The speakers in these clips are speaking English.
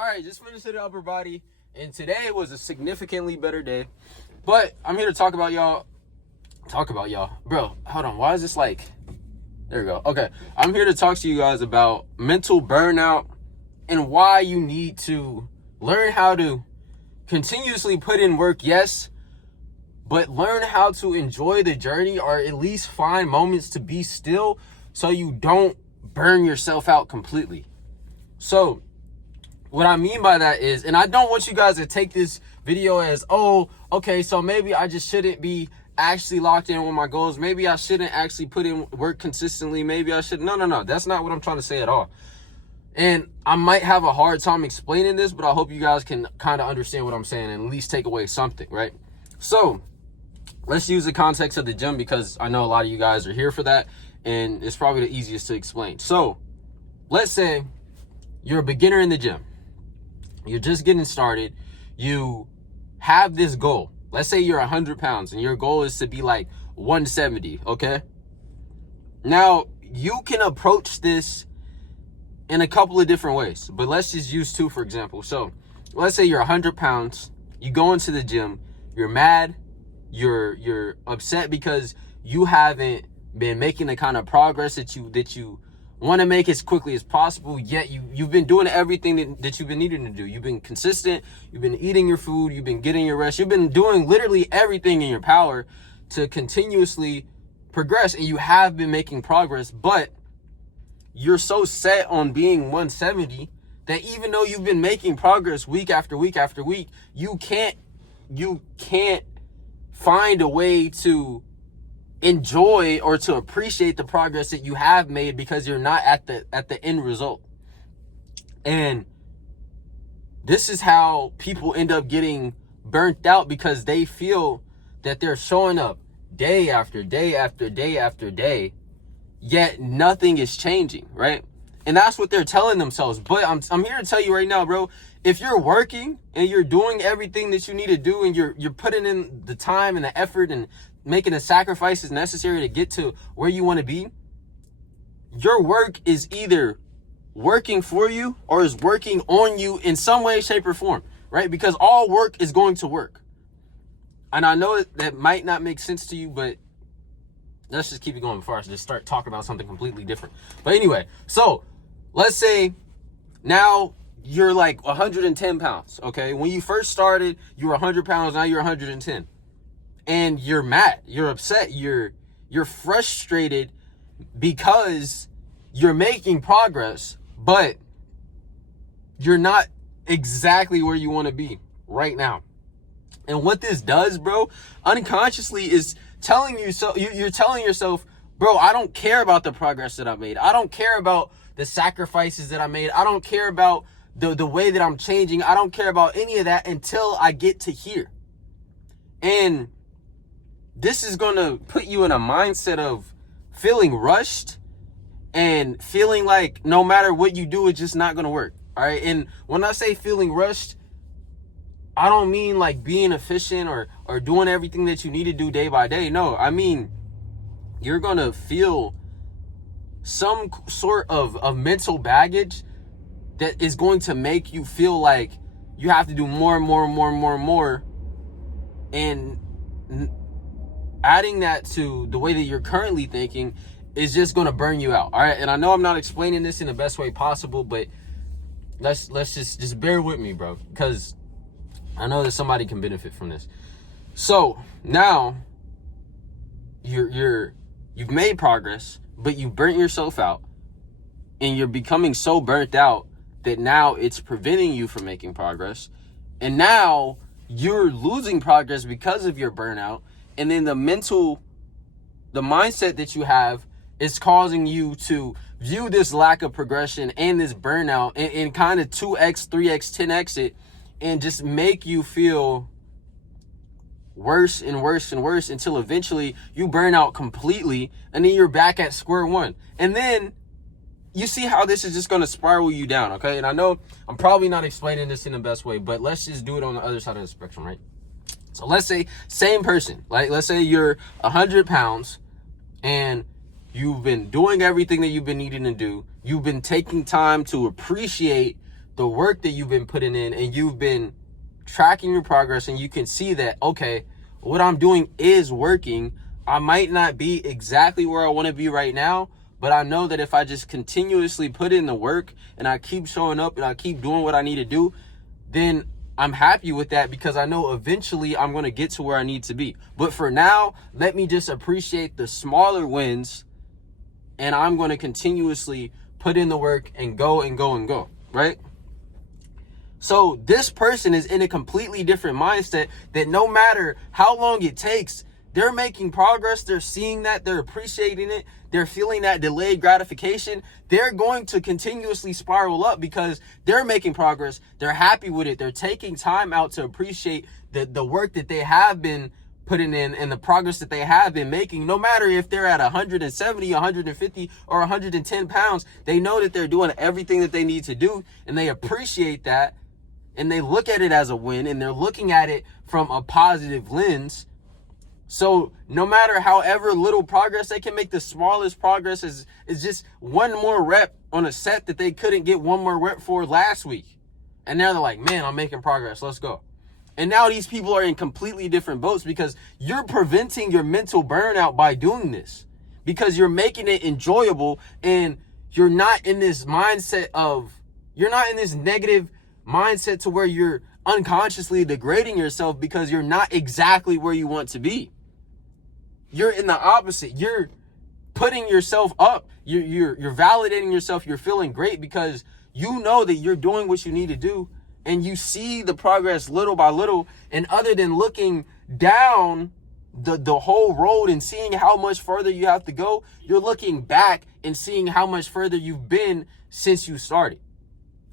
All right, just finished the upper body, and today was a significantly better day. But I'm here to talk about y'all. Bro, hold on. Why is this like... There we go. Okay, I'm here to talk to you guys about mental burnout and why you need to learn how to continuously put in work, yes, but learn how to enjoy the journey, or at least find moments to be still so you don't burn yourself out completely. So what I mean by that is, and I don't want you guys to take this video as, oh, okay, so maybe I just shouldn't be actually locked in with my goals. Maybe I shouldn't actually put in work consistently. Maybe I should. No. That's not what I'm trying to say at all. And I might have a hard time explaining this, but I hope you guys can kind of understand what I'm saying and at least take away something, right? So let's use the context of the gym, because I know a lot of you guys are here for that, and it's probably the easiest to explain. So let's say you're a beginner in the gym. You're just getting started. You have this goal. Let's say you're 100 pounds and your goal is to be like 170, okay? Now, you can approach this in a couple of different ways, but let's just use two, for example. So let's say you're 100 pounds, you go into the gym, you're mad, you're upset because you haven't been making the kind of progress that you want to make as quickly as possible, yet you've been doing everything that you've been needing to do. You've been consistent, you've been eating your food, you've been getting your rest, you've been doing literally everything in your power to continuously progress, and you have been making progress, but you're so set on being 170 that even though you've been making progress week after week after week, you can't find a way to enjoy or to appreciate the progress that you have made because you're not at the end result. And this is how people end up getting burnt out, because they feel that they're showing up day after day after day after day, yet nothing is changing, right? And that's what they're telling themselves. But I'm here to tell you right now, bro, if you're working and you're doing everything that you need to do, and you're putting in the time and the effort and making the sacrifices necessary to get to where you want to be, your work is either working for you or is working on you in some way, shape, or form, right? Because all work is going to work. And I know that might not make sense to you, but let's just keep it going before I just start talking about something completely different. But anyway, so let's say now you're like 110 pounds, okay? When you first started, you were 100 pounds, now you're 110. And you're mad, you're upset, you're frustrated because you're making progress, but you're not exactly where you want to be right now. And what this does, bro, unconsciously is telling you, so you're telling yourself, bro, I don't care about the progress that I made. I don't care about the sacrifices that I made. I don't care about the way that I'm changing. I don't care about any of that until I get to here. And this is going to put you in a mindset of feeling rushed and feeling like no matter what you do, it's just not going to work. All right. And when I say feeling rushed, I don't mean like being efficient or doing everything that you need to do day by day. No, I mean, you're going to feel some sort of mental baggage that is going to make you feel like you have to do more and more and more and more and more. And adding that to the way that you're currently thinking is just going to burn you out. All right. And I know I'm not explaining this in the best way possible, but let's just bear with me, bro, because I know that somebody can benefit from this. So now you've made progress, but you burnt yourself out, and you're becoming so burnt out that now it's preventing you from making progress. And now you're losing progress because of your burnout. And then the mindset that you have is causing you to view this lack of progression and this burnout and kind of 2x, 3x, 10x it, and just make you feel worse and worse and worse until eventually you burn out completely, and then you're back at square one. And then you see how this is just going to spiral you down, okay? And I know I'm probably not explaining this in the best way, but let's just do it on the other side of the spectrum, right? So let's say same person, like let's say you're 100 pounds and you've been doing everything that you've been needing to do. You've been taking time to appreciate the work that you've been putting in and you've been tracking your progress, and you can see that, okay, what I'm doing is working. I might not be exactly where I want to be right now, but I know that if I just continuously put in the work and I keep showing up and I keep doing what I need to do, then I'm happy with that, because I know eventually I'm going to get to where I need to be. But for now, let me just appreciate the smaller wins, and I'm going to continuously put in the work and go and go and go, right? So this person is in a completely different mindset, that no matter how long it takes, they're making progress. They're seeing that. They're appreciating it. They're feeling that delayed gratification. They're going to continuously spiral up because they're making progress. They're happy with it. They're taking time out to appreciate the work that they have been putting in and the progress that they have been making. No matter if they're at 170, 150, or 110 pounds, they know that they're doing everything that they need to do, and they appreciate that, and they look at it as a win, and they're looking at it from a positive lens. So no matter however little progress they can make, the smallest progress is just one more rep on a set that they couldn't get one more rep for last week. And now they're like, man, I'm making progress. Let's go. And now these people are in completely different boats, because you're preventing your mental burnout by doing this, because you're making it enjoyable, and you're not in this mindset of, you're not in this negative mindset to where you're unconsciously degrading yourself because you're not exactly where you want to be. You're in the opposite. You're putting yourself up. You're validating yourself. You're feeling great because you know that you're doing what you need to do, and you see the progress little by little. And other than looking down the whole road and seeing how much further you have to go, you're looking back and seeing how much further you've been since you started.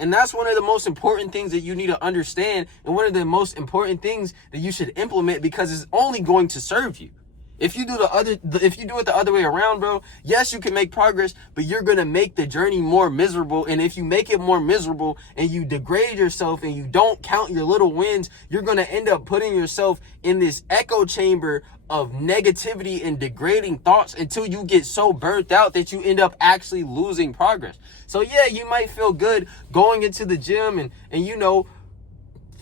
And that's one of the most important things that you need to understand, and one of the most important things that you should implement, because it's only going to serve you. If you do it the other way around, bro, yes, you can make progress, but you're going to make the journey more miserable. And if you make it more miserable and you degrade yourself and you don't count your little wins, you're going to end up putting yourself in this echo chamber of negativity and degrading thoughts until you get so burnt out that you end up actually losing progress. So yeah, you might feel good going into the gym and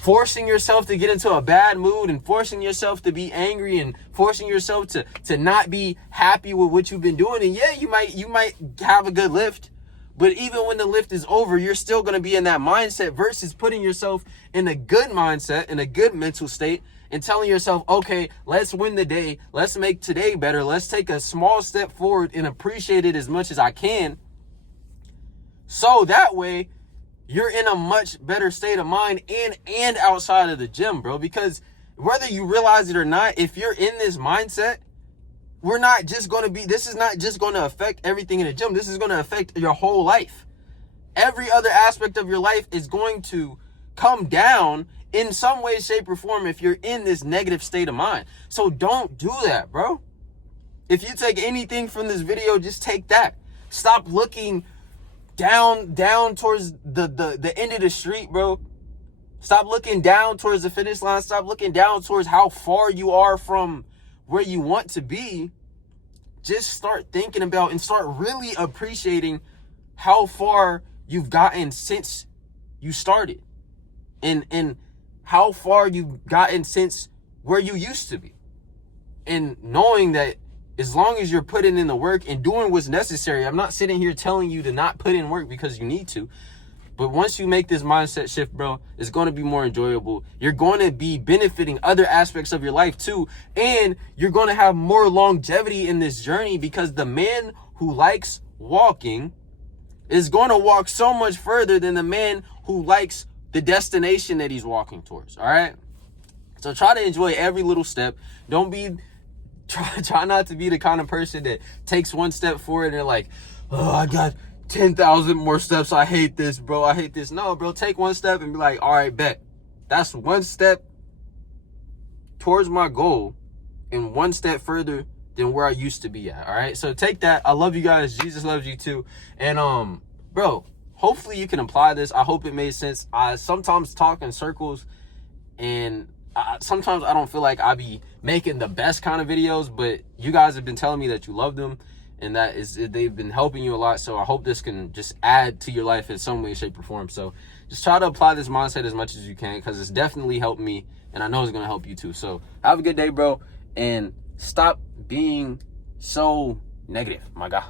forcing yourself to get into a bad mood, and forcing yourself to be angry, and forcing yourself to not be happy with what you've been doing. And yeah, you might have a good lift, but even when the lift is over, you're still going to be in that mindset, versus putting yourself in a good mindset, in a good mental state, and telling yourself, okay, let's win the day. Let's make today better. Let's take a small step forward and appreciate it as much as I can. So that way, you're in a much better state of mind and outside of the gym, bro. Because whether you realize it or not, if you're in this mindset, this is not just going to affect everything in the gym. This is going to affect your whole life. Every other aspect of your life is going to come down in some way, shape, or form if you're in this negative state of mind. So don't do that, bro. If you take anything from this video, just take that. Stop looking down towards the end of the street, bro. Stop looking down towards the finish line. Stop looking down towards how far you are from where you want to be. Just start thinking about and start really appreciating how far you've gotten since you started, and how far you've gotten since where you used to be. And knowing that as long as you're putting in the work and doing what's necessary, I'm not sitting here telling you to not put in work because you need to. But once you make this mindset shift, bro, it's going to be more enjoyable. You're going to be benefiting other aspects of your life too. And you're going to have more longevity in this journey, because the man who likes walking is going to walk so much further than the man who likes the destination that he's walking towards. All right. So try to enjoy every little step. Try not to be the kind of person that takes one step forward and they're like, oh, I got 10,000 more steps. I hate this, bro. I hate this. No, bro, take one step and be like, all right, bet. That's one step towards my goal and one step further than where I used to be at. All right. So take that. I love you guys. Jesus loves you too. And, bro, hopefully you can apply this. I hope it made sense. I sometimes talk in circles, and sometimes I don't feel like I be making the best kind of videos, but you guys have been telling me that you love them and they've been helping you a lot. So I hope this can just add to your life in some way, shape, or form. So just try to apply this mindset as much as you can, because it's definitely helped me, and I know it's going to help you too. So have a good day, bro, and stop being so negative, my guy.